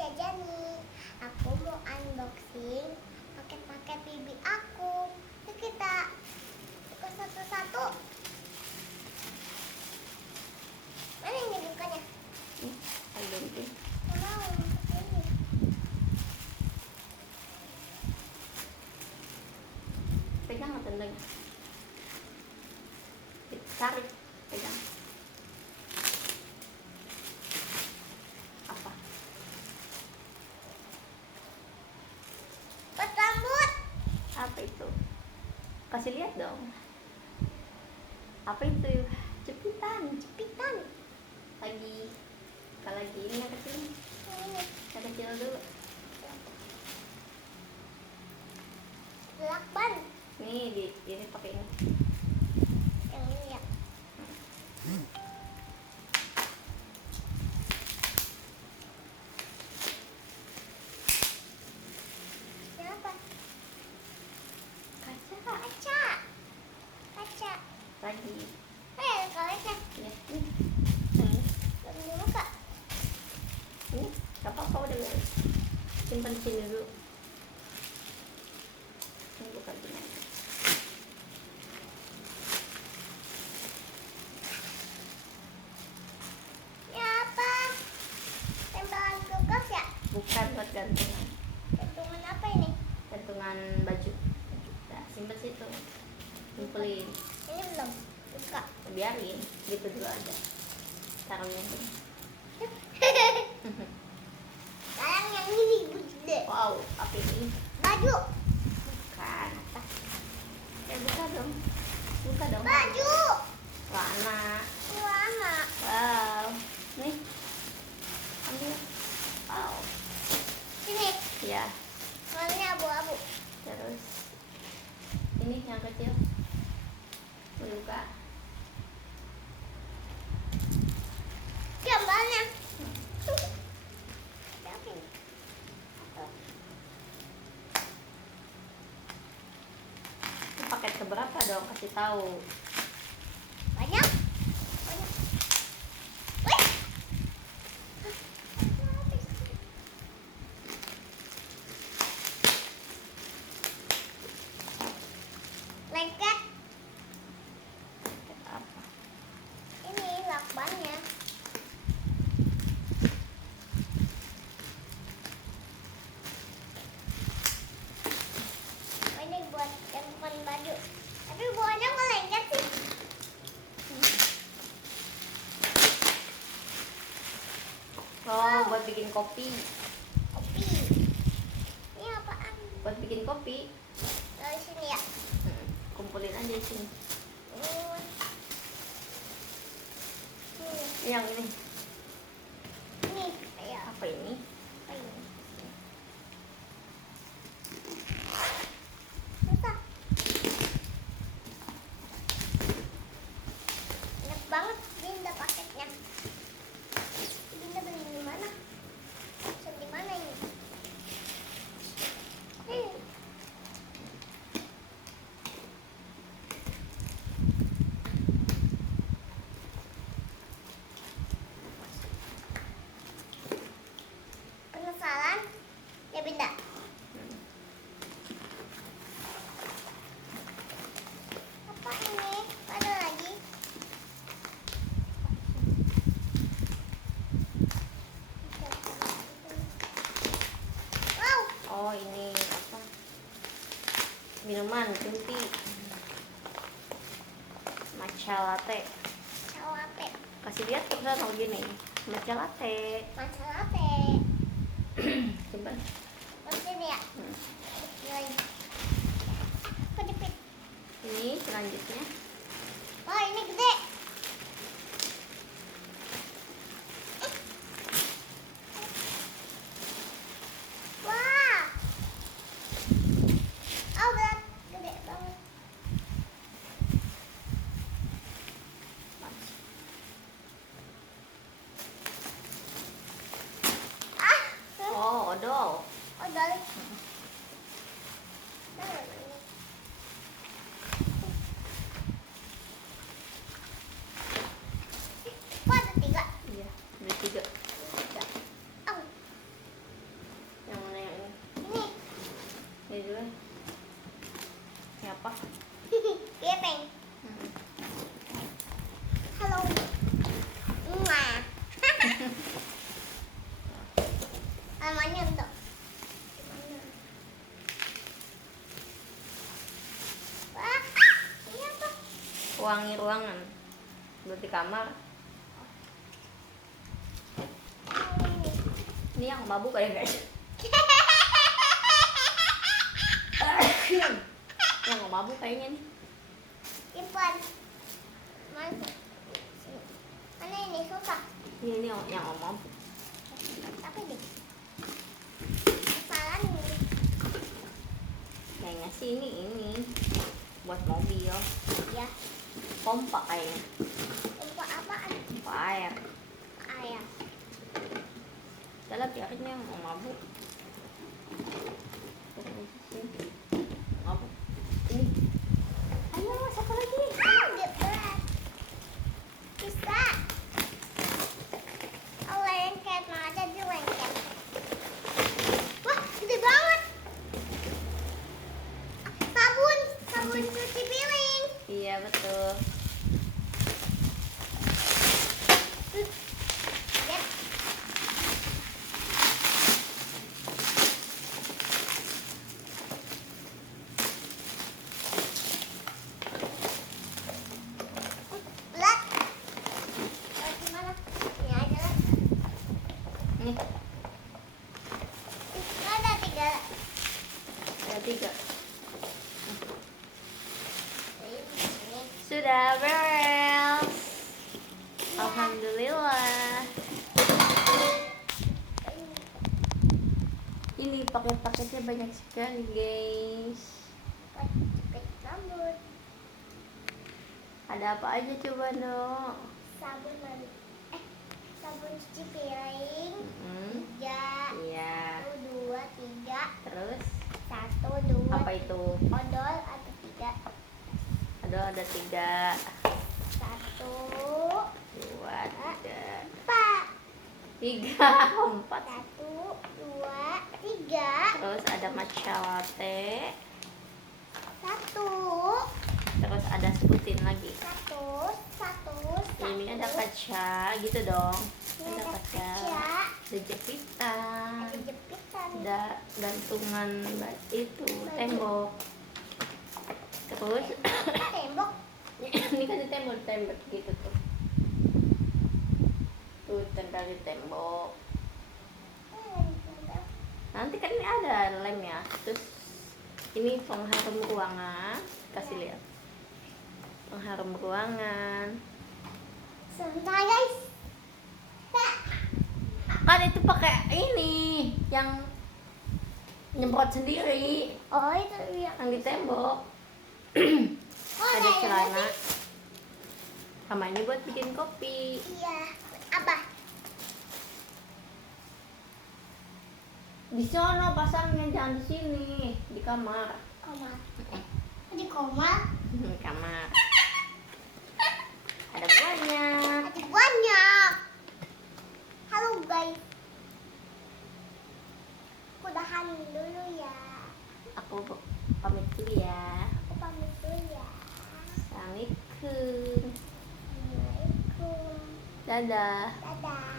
saja nih. Aku mau unboxing paket-paket bibi aku. Yuk kita buka satu-satu. Mana yang dibukanya? Ada itu. Mau ini. Pegang atau enggak? Tarik, pegang. Apa? Buat rambut. Apa itu? Kasih lihat dong. Apa itu? Jepitan. Lagi ini yang kecil. Ini Yang kecil dulu. lakban. Nih ini pakai ini. Yang ini ya. Siapa? Kaca. Kaca. Lagi. Karetnya. Ya, ini. Ini. Belum dibuka. Ini. Gak apa-apa udah beres. Simpan di sini dulu. Ini bukan gini. Ini apa? Tempelan kulkas ya? Bukan buat gantungan. Gantungan apa ini? Gantungan baju. Nah, simpan situ. Kumpulin. Ini belum buka. Biarin gitu dulu aja. Taruhnya ini. Sekarang yang ini gede. Wow, apa ini? Baju. Bukan apa? Ya buka dong. Buka dong. Baju. Warna. Ini warna. Wow. Nih. Ambil. Wow. Sini. Ya. Warnanya abu-abu. Terus ini yang kecil. Buka. Gambarnya. Siapa ini? Ini paket keberapa dong? Kasih tahu. Banyak. Wih. Lengket. Paket apa? Ini lakbannya. Oh, ini buat gantungan baju. Tapi buahnya kok lengket sih? Oh, buat bikin kopi. Kopi. Ini apaan? Buat bikin kopi. Dari sini ya. Kumpulin aja di sini. Ini. Yang ini. Ini kayak Apa ini? apa ini? Susah. Enak banget Dinda paketnya. Dinda beli di mana? Pesan di mana ini? Penasaran? Ya Binda. Apa ini? Ada lagi? Wow, Oh, ini apa? Minuman green tea. Matcha latte. salate, Kasih lihat ke sana gini. Matcha latte. matcha latte. Simpan. Terus ini ya. Ini lagi. Kejepit. Ini selanjutnya. Oh, ini gede. Wah. Oh, berat. Gede banget. Ah. Oh, odol. Oh, dari. Kok ada 3? Iya, beli 3. Tiga. Oh. mewangi ruangan. Buat di kamar. Ini yang mabuk ya guys. Yang mabuk kayaknya nih. Simpan. Mana? Mana ini susah? Ini yang mabuk. Apa ini? Kepala nih. Kayaknya sih ini buat mobil. Ya. Pompa kayaknya. Untuk apaan? Pompa air. Ayah. Dalam biarin yang mabuk. Mabuk. Ini. Ayo, siapa lagi? Udah berat. Bisa. Oh, lengket. Mana ada di lengket. Wah, gede banget. Sabun. Sabun cuci piring. Iya betul. Lihat. Berat. Berat gimana? Ini aja lah. Nih, Ada 3. ada 3. Ini. Sudah beres. Alhamdulillah. Ini paket-paketnya banyak sekali guys. Pakai rambut. Ada apa aja coba no? Sabun mandi. Sabun cuci piring. Hmm, 3. iya. 1, 2, 3. Terus 1, 2. apa itu? Odol atau 3. Ada 3, 1, 2, 3, 4. 3, 4. 1, 2, 3. Terus ada matcha latte. 1, Terus ada sebutin lagi. 1, 1. Ini ada kaca gitu dong. Ini Ada ada kaca. kaca. Ada jepitan. Ada jepitan. Ada gantungan itu tembok. Terus Tembok. ini kan di tembok gitu tuh. Tuh tempel di tembok. Nanti kan ini ada lemnya. Terus ini pengharum ruangan. Kasih lihat. Pengharum ruangan. Sebentar guys. Kan itu pakai ini yang nyemprot sendiri Oh, itu yang yang di tembok. Oh, Ada iya, celana. iya. Sama ini buat bikin kopi. Iya. Apa? Di sono pasangnya, jangan di sini, di kamar. Komar. Di komar. Kamar. Ada banyak. Ada banyak. Halo guys. Udahan dulu ya. Aku pamit dulu ya. Aku pamit dulu ya. Assalamualaikum. Assalamualaikum. Dadah. Dadah.